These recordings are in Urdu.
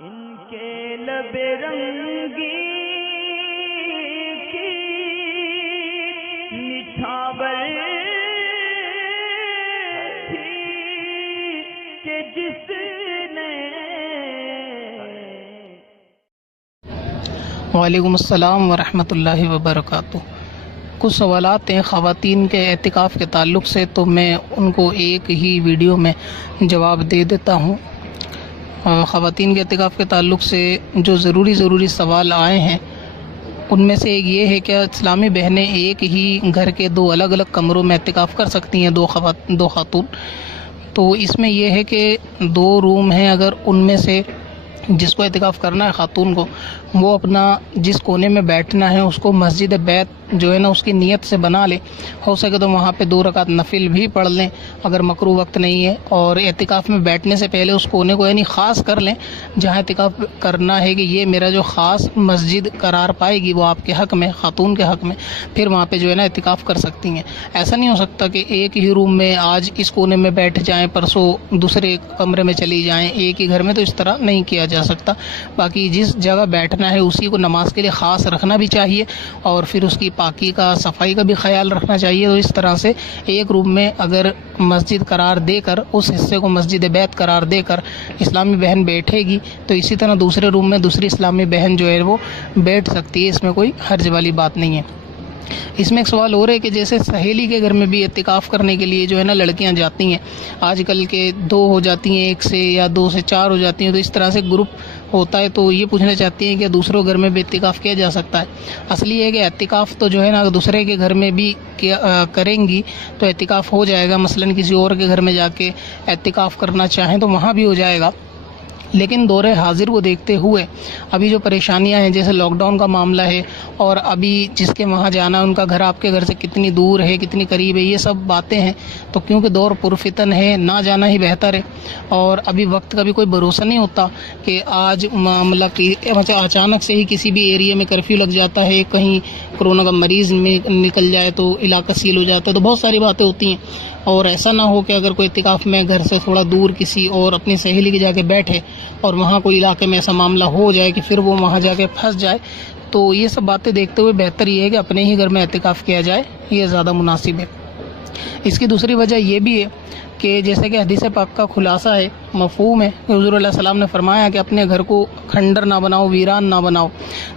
ان کے لب رنگی کی نچھاور تھی کہ جس نے وعلیکم السلام ورحمۃ اللہ وبرکاتہ۔ کچھ سوالات ہیں خواتین کے اعتکاف کے تعلق سے، تو میں ان کو ایک ہی ویڈیو میں جواب دے دیتا ہوں۔ خواتین کے اعتکاف کے تعلق سے جو ضروری سوال آئے ہیں ان میں سے ایک یہ ہے کہ اسلامی بہنیں ایک ہی گھر کے دو الگ الگ کمروں میں اعتکاف کر سکتی ہیں، دو خاتون؟ تو اس میں یہ ہے کہ دو روم ہیں، اگر ان میں سے جس کو اعتکاف کرنا ہے خاتون کو، وہ اپنا جس کونے میں بیٹھنا ہے اس کو مسجد بیت جو ہے نا اس کی نیت سے بنا لے، ہو سکے تو وہاں پہ 2 رکعت نفل بھی پڑھ لیں اگر مکروہ وقت نہیں ہے، اور اعتکاف میں بیٹھنے سے پہلے اس کونے کو یعنی خاص کر لیں جہاں اعتکاف کرنا ہے کہ یہ میرا جو خاص مسجد قرار پائے گی وہ آپ کے حق میں، خاتون کے حق میں، پھر وہاں پہ جو ہے نا اعتکاف کر سکتی ہیں۔ ایسا نہیں ہو سکتا کہ ایک ہی روم میں آج اس کونے میں بیٹھ جائیں، پرسوں دوسرے کمرے میں چلی جائیں، ایک ہی گھر میں، تو اس طرح نہیں کیا جا سکتا۔ باقی جس جگہ بیٹھنا ہے اسی کو نماز کے لیے خاص رکھنا بھی چاہیے، اور پھر اس کی پاکی کا، صفائی کا بھی خیال رکھنا چاہیے۔ تو اس طرح سے ایک روم میں اگر مسجد قرار دے کر اس حصے کو مسجد بیت قرار دے کر اسلامی بہن بیٹھے گی، تو اسی طرح دوسرے روم میں دوسری اسلامی بہن جو ہے وہ بیٹھ سکتی ہے، اس میں کوئی حرج والی بات نہیں ہے۔ اس میں ایک سوال اور ہے کہ جیسے سہیلی کے گھر میں بھی اعتکاف کرنے کے لیے جو ہے نا لڑکیاں جاتی ہیں، آج کل کے 2 ہو جاتی ہیں، 1 سے یا 2 سے 4 ہو جاتی ہیں، تو اس طرح سے گروپ ہوتا ہے، تو یہ پوچھنا چاہتی ہیں کہ دوسروں گھر میں بھی اعتکاف کیا جا سکتا ہے؟ اصل یہ ہے کہ اعتکاف تو جو ہے نا دوسرے کے گھر میں بھی کریں گی تو اعتکاف ہو جائے گا، مثلا کسی اور کے گھر میں جا کے اعتکاف کرنا چاہیں تو وہاں بھی ہو جائے گا، لیکن دور حاضر کو دیکھتے ہوئے ابھی جو پریشانیاں ہیں جیسے لاک ڈاؤن کا معاملہ ہے، اور ابھی جس کے وہاں جانا ہے ان کا گھر آپ کے گھر سے کتنی دور ہے کتنی قریب ہے، یہ سب باتیں ہیں، تو کیونکہ دور پرفتن ہے نہ جانا ہی بہتر ہے، اور ابھی وقت کا بھی کوئی بھروسہ نہیں ہوتا کہ آج معاملہ اچانک سے ہی کسی بھی ایریے میں کرفیو لگ جاتا ہے، کہیں کرونا کا مریض نکل جائے تو علاقہ سیل ہو جاتا ہے، تو بہت ساری باتیں ہوتی ہیں، اور ایسا نہ ہو کہ اگر کوئی اعتکاف میں گھر سے تھوڑا دور کسی اور اپنی سہیلی کے جا کے بیٹھے اور وہاں کوئی علاقے میں ایسا معاملہ ہو جائے کہ پھر وہ وہاں جا کے پھنس جائے، تو یہ سب باتیں دیکھتے ہوئے بہتر یہ ہے کہ اپنے ہی گھر میں اعتکاف کیا جائے، یہ زیادہ مناسب ہے۔ اس کی دوسری وجہ یہ بھی ہے کہ جیسے کہ حدیث پاک کا خلاصہ ہے، مفہوم ہے کہ حضور علیہ السلام نے فرمایا کہ اپنے گھر کو کھنڈر نہ بناؤ، ویران نہ بناؤ،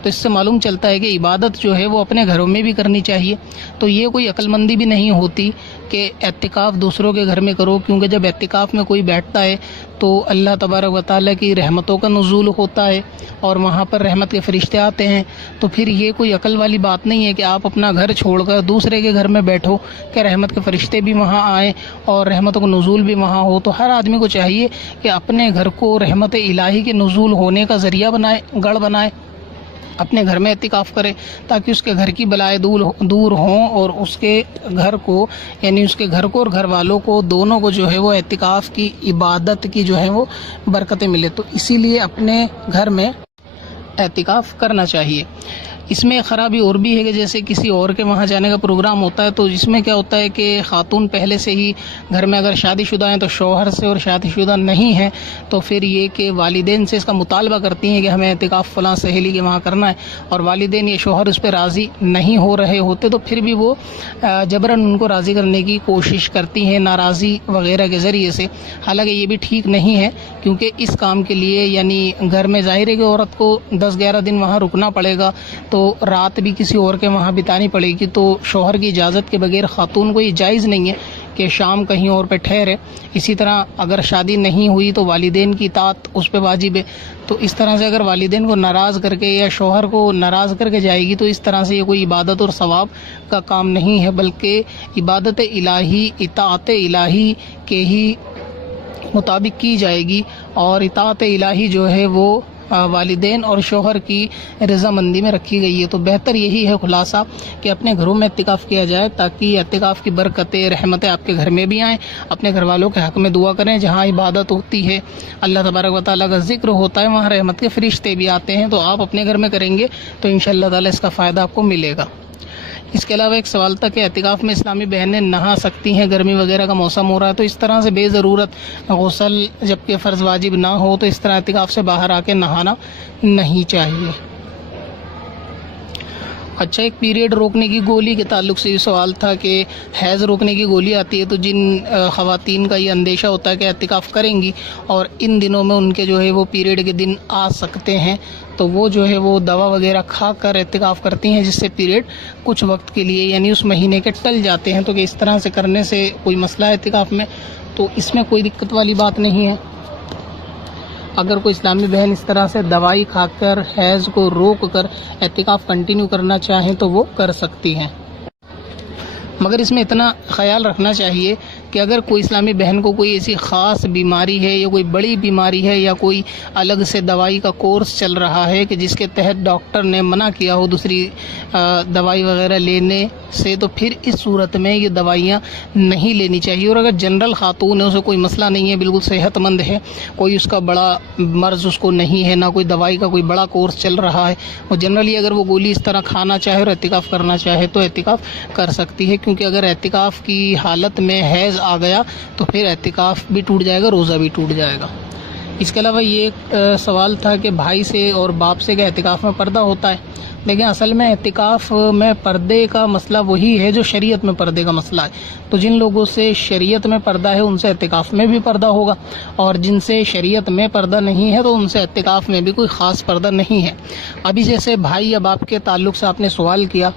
تو اس سے معلوم چلتا ہے کہ عبادت جو ہے وہ اپنے گھروں میں بھی کرنی چاہیے۔ تو یہ کوئی عقل مندی بھی نہیں ہوتی کہ اعتکاف دوسروں کے گھر میں کرو، کیونکہ جب اعتکاف میں کوئی بیٹھتا ہے تو اللہ تبارک و تعالیٰ کی رحمتوں کا نزول ہوتا ہے، اور وہاں پر رحمت کے فرشتے آتے ہیں، تو پھر یہ کوئی عقل والی بات نہیں ہے کہ آپ اپنا گھر چھوڑ کر دوسرے کے گھر میں بیٹھو کہ رحمت کے فرشتے بھی وہاں آئیں اور رحمتوں کا نزول بھی وہاں ہو۔ تو ہر آدمی کو چاہیے کہ اپنے گھر کو رحمت الہی کے نزول ہونے کا ذریعہ بنائے، گڑھ بنائے، اپنے گھر میں اعتکاف کرے تاکہ اس کے گھر کی بلائیں دور ہوں، اور اس کے گھر کو یعنی اس کے گھر کو اور گھر والوں کو دونوں کو جو ہے وہ اعتکاف کی عبادت کی جو ہے وہ برکتیں ملے۔ تو اسی لیے اپنے گھر میں اعتکاف کرنا چاہیے۔ اس میں خرابی اور بھی ہے کہ جیسے کسی اور کے وہاں جانے کا پروگرام ہوتا ہے، تو اس میں کیا ہوتا ہے کہ خاتون پہلے سے ہی گھر میں اگر شادی شدہ ہیں تو شوہر سے، اور شادی شدہ نہیں ہیں تو پھر یہ کہ والدین سے اس کا مطالبہ کرتی ہیں کہ ہمیں اعتکاف فلاں سہیلی کے وہاں کرنا ہے، اور والدین یا شوہر اس پہ راضی نہیں ہو رہے ہوتے، تو پھر بھی وہ جبراً ان کو راضی کرنے کی کوشش کرتی ہیں ناراضی وغیرہ کے ذریعے سے۔ حالانکہ یہ بھی ٹھیک نہیں ہے، کیونکہ اس کام کے لیے یعنی گھر میں ظاہر ہے کہ عورت کو 10-11 دن وہاں رکنا پڑے گا، تو رات بھی کسی اور کے وہاں بتانی پڑے گی، تو شوہر کی اجازت کے بغیر خاتون کو یہ جائز نہیں ہے کہ شام کہیں اور پہ ٹھہرے۔ اسی طرح اگر شادی نہیں ہوئی تو والدین کی اطاعت اس پہ واجب ہے، تو اس طرح سے اگر والدین کو ناراض کر کے یا شوہر کو ناراض کر کے جائے گی تو اس طرح سے یہ کوئی عبادت اور ثواب کا کام نہیں ہے، بلکہ عبادت الہی، اطاعت الہی کے ہی مطابق کی جائے گی، اور اطاعت الہی جو ہے وہ والدین اور شوہر کی رضامندی میں رکھی گئی ہے۔ تو بہتر یہی ہے خلاصہ کہ اپنے گھروں میں اعتکاف کیا جائے تاکہ اعتکاف کی برکتیں، رحمتیں آپ کے گھر میں بھی آئیں۔ اپنے گھر والوں کے حق میں دعا کریں، جہاں عبادت ہوتی ہے، اللہ تبارک و تعالیٰ کا ذکر ہوتا ہے، وہاں رحمت کے فرشتے بھی آتے ہیں، تو آپ اپنے گھر میں کریں گے تو انشاءاللہ تعالیٰ اس کا فائدہ آپ کو ملے گا۔ اس کے علاوہ ایک سوال تھا کہ اعتکاف میں اسلامی بہنیں نہا سکتی ہیں؟ گرمی وغیرہ کا موسم ہو رہا ہے تو اس طرح سے بے ضرورت غسل جبکہ فرض واجب نہ ہو تو اس طرح اعتکاف سے باہر آ کے نہانا نہیں چاہیے۔ اچھا، ایک پیریڈ روکنے کی گولی کے تعلق سے یہ سوال تھا کہ حیض روکنے کی گولی آتی ہے تو جن خواتین کا یہ اندیشہ ہوتا ہے کہ اعتکاف کریں گی اور ان دنوں میں ان کے جو ہے وہ پیریڈ کے دن آ سکتے ہیں تو وہ جو ہے وہ دوا وغیرہ کھا کر اعتکاف کرتی ہیں جس سے پیریڈ کچھ وقت کے لیے یعنی اس مہینے کے ٹل جاتے ہیں، تو کہ اس طرح سے کرنے سے کوئی مسئلہ ہے اعتکاف میں؟ تو اس میں کوئی دقت والی بات نہیں ہے۔ اگر کوئی اسلامی بہن اس طرح سے دوائی کھا کر حیض کو روک کر اعتکاف کنٹینیو کرنا چاہیں تو وہ کر سکتی ہیں، مگر اس میں اتنا خیال رکھنا چاہیے کہ اگر کوئی اسلامی بہن کو کوئی ایسی خاص بیماری ہے یا کوئی بڑی بیماری ہے یا کوئی الگ سے دوائی کا کورس چل رہا ہے کہ جس کے تحت ڈاکٹر نے منع کیا ہو دوسری دوائی وغیرہ لینے سے، تو پھر اس صورت میں یہ دوائیاں نہیں لینی چاہیے۔ اور اگر جنرل خاتون ہے، اسے کوئی مسئلہ نہیں ہے، بالکل صحت مند ہے، کوئی اس کا بڑا مرض اس کو نہیں ہے، نہ کوئی دوائی کا کوئی بڑا کورس چل رہا ہے، وہ جنرلی اگر وہ گولی اس طرح کھانا چاہے اور اعتکاف کرنا چاہے تو اعتکاف کر سکتی ہے، کیونکہ اگر اعتکاف کی حالت میں حیض آ گیا تو پھر اعتکاف بھی ٹوٹ جائے گا، روزہ بھی ٹوٹ جائے گا۔ اس کے علاوہ یہ ایک سوال تھا کہ بھائی سے اور باپ سے کہ اعتکاف میں پردہ ہوتا ہے۔ لیکن اصل میں اعتکاف میں پردے کا مسئلہ وہی ہے جو شریعت میں پردے کا مسئلہ ہے، تو جن لوگوں سے شریعت میں پردہ ہے ان سے اعتکاف میں بھی پردہ ہوگا، اور جن سے شریعت میں پردہ نہیں ہے تو ان سے اعتکاف میں بھی کوئی خاص پردہ نہیں ہے۔ ابھی جیسے بھائی یا باپ کے تعلق سے آپ نے سوال کیا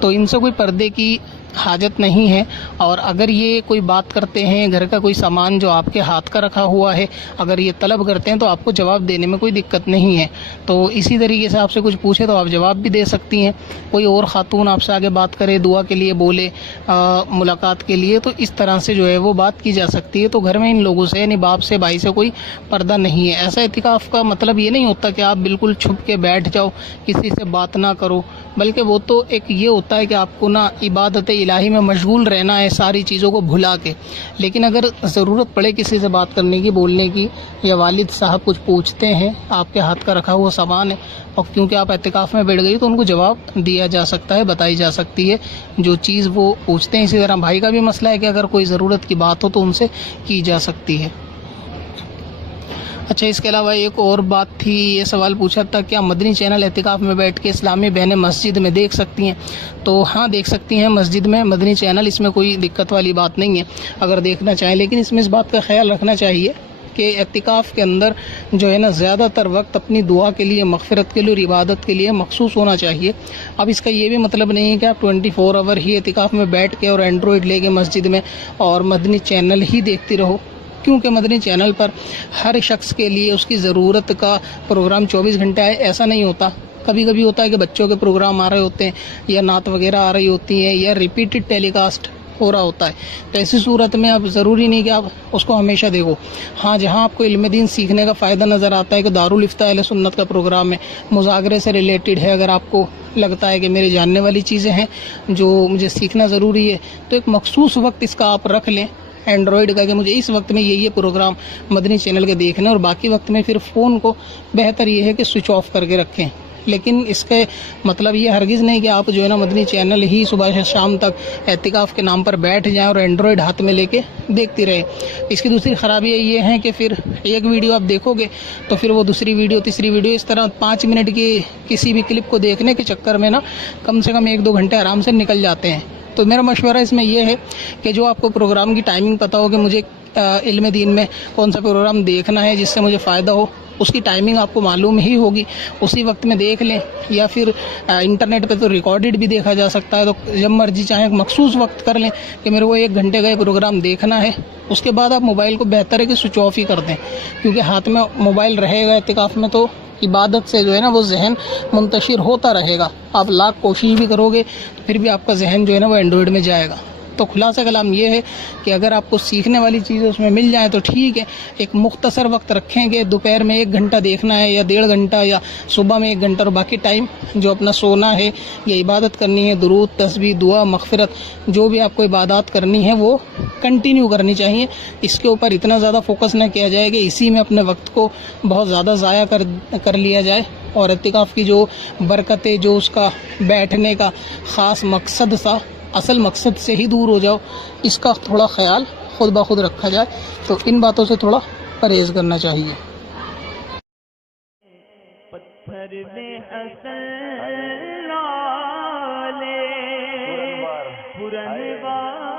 تو ان سے کوئی پردے کی حاجت نہیں ہے، اور اگر یہ کوئی بات کرتے ہیں گھر کا کوئی سامان جو آپ کے ہاتھ کا رکھا ہوا ہے اگر یہ طلب کرتے ہیں تو آپ کو جواب دینے میں کوئی دقت نہیں ہے۔ تو اسی طریقے سے آپ سے کچھ پوچھے تو آپ جواب بھی دے سکتی ہیں، کوئی اور خاتون آپ سے آگے بات کرے، دعا کے لیے بولے، ملاقات کے لیے، تو اس طرح سے جو ہے وہ بات کی جا سکتی ہے۔ تو گھر میں ان لوگوں سے یعنی باپ سے بھائی سے کوئی پردہ نہیں ہے۔ ایسا اعتکاف کا مطلب یہ نہیں ہوتا کہ آپ بالکل چھپ کے بیٹھ جاؤ، کسی سے بات نہ کرو، بلکہ وہ تو ایک یہ ہوتا ہے کہ آپ کو نا عبادت الہی میں مشغول رہنا ہے ساری چیزوں کو بھلا کے۔ لیکن اگر ضرورت پڑے کسی سے بات کرنے کی، بولنے کی، یا والد صاحب کچھ پوچھتے ہیں، آپ کے ہاتھ کا رکھا ہوا سامان ہے اور کیونکہ آپ اعتکاف میں بیٹھ گئی تو ان کو جواب دیا جا سکتا ہے، بتائی جا سکتی ہے جو چیز وہ پوچھتے ہیں۔ اسی طرح بھائی کا بھی مسئلہ ہے کہ اگر کوئی ضرورت کی بات ہو تو ان سے کی جا سکتی ہے۔ اچھا، اس کے علاوہ ایک اور بات تھی، یہ سوال پوچھا تھا کیا مدنی چینل اعتکاف میں بیٹھ کے اسلامی بہنیں مسجد میں دیکھ سکتی ہیں؟ تو ہاں، دیکھ سکتی ہیں مسجد میں مدنی چینل، اس میں کوئی دقت والی بات نہیں ہے اگر دیکھنا چاہیں، لیکن اس میں اس بات کا خیال رکھنا چاہیے کہ اعتکاف کے اندر جو ہے نا زیادہ تر وقت اپنی دعا کے لیے، مغفرت کے لیے اور عبادت کے لیے مخصوص ہونا چاہیے۔ اب اس کا یہ بھی مطلب نہیں ہے کہ آپ 24 آور ہی اعتکاف میں بیٹھ کے اور اینڈرائڈ لے کے مسجد میں اور مدنی چینل ہی دیکھتی رہو، کیونکہ مدنی چینل پر ہر شخص کے لیے اس کی ضرورت کا پروگرام 24 گھنٹے آئے ایسا نہیں ہوتا۔ کبھی کبھی ہوتا ہے کہ بچوں کے پروگرام آ رہے ہوتے ہیں یا نعت وغیرہ آ رہی ہوتی ہیں یا ریپیٹڈ ٹیلی کاسٹ ہو رہا ہوتا ہے، تو ایسی صورت میں اب ضروری نہیں کہ آپ اس کو ہمیشہ دیکھو۔ ہاں، جہاں آپ کو علم دین سیکھنے کا فائدہ نظر آتا ہے کہ دارالافتاء اہل سنت کا پروگرام ہے، مذاکرے سے ریلیٹڈ ہے، اگر آپ کو لگتا ہے کہ میرے جاننے والی چیزیں ہیں جو مجھے سیکھنا ضروری ہے تو ایک مخصوص وقت اس کا آپ رکھ لیں اینڈرائڈ کا کہ مجھے اس وقت میں یہ پروگرام مدنی چینل کے دیکھنا، اور باقی وقت میں پھر فون کو بہتر یہ ہے کہ سوئچ آف کر کے رکھیں۔ لیکن اس کے مطلب یہ ہرگز نہیں کہ آپ جو ہے نا مدنی چینل ہی صبح سے شام تک اعتکاف کے نام پر بیٹھ جائیں اور اینڈرائڈ ہاتھ میں لے کے دیکھتی رہیں۔ اس کی دوسری خرابی یہ ہے کہ پھر ایک ویڈیو آپ دیکھو گے تو پھر وہ دوسری ویڈیو، تیسری ویڈیو، اس طرح 5 منٹ کی کسی بھی کلپ کو دیکھنے کے چکر میں نا کم سے کم 1-2 گھنٹے آرام سے نکل جاتے ہیں۔ تو میرا مشورہ اس میں یہ ہے کہ جو آپ کو پروگرام کی ٹائمنگ پتہ ہو کہ مجھے علم دین میں کون سا پروگرام دیکھنا ہے جس سے مجھے فائدہ ہو، اس کی ٹائمنگ آپ کو معلوم ہی ہوگی، اسی وقت میں دیکھ لیں، یا پھر انٹرنیٹ پہ تو ریکارڈڈ بھی دیکھا جا سکتا ہے، تو جب مرضی چاہیں مخصوص وقت کر لیں کہ میرے کو 1 گھنٹے کا یہ پروگرام دیکھنا ہے، اس کے بعد آپ موبائل کو بہتر ہے کہ سوئچ آف ہی کر دیں، کیونکہ ہاتھ میں موبائل رہے گا اعتکاف میں تو عبادت سے جو ہے نا وہ ذہن منتشر ہوتا رہے گا، آپ لاکھ کوشش بھی کرو گے تو پھر بھی آپ کا ذہن جو ہے نا وہ اینڈرائڈ میں جائے گا۔ تو خلاصہ کلام یہ ہے کہ اگر آپ کو سیکھنے والی چیزیں اس میں مل جائیں تو ٹھیک ہے، ایک مختصر وقت رکھیں گے، دوپہر میں 1 گھنٹہ دیکھنا ہے یا 1.5 گھنٹہ، یا صبح میں 1 گھنٹہ، اور باقی ٹائم جو اپنا سونا ہے یا عبادت کرنی ہے، درود، تسبیح، دعا، مغفرت، جو بھی آپ کو عبادات کرنی ہے وہ کنٹینیو کرنی چاہیے۔ اس کے اوپر اتنا زیادہ فوکس نہ کیا جائے کہ اسی میں اپنے وقت کو بہت زیادہ ضائع کر لیا جائے۔ اور اعتکاف کی جو برکتیں، جو اس کا بیٹھنے کا خاص مقصد تھا، اصل مقصد سے ہی دور ہو جاؤ، اس کا تھوڑا خیال خود بخود رکھا جائے. تو ان باتوں سے تھوڑا پرہیز کرنا چاہیے. پتھر میں اصل لالے پرنوار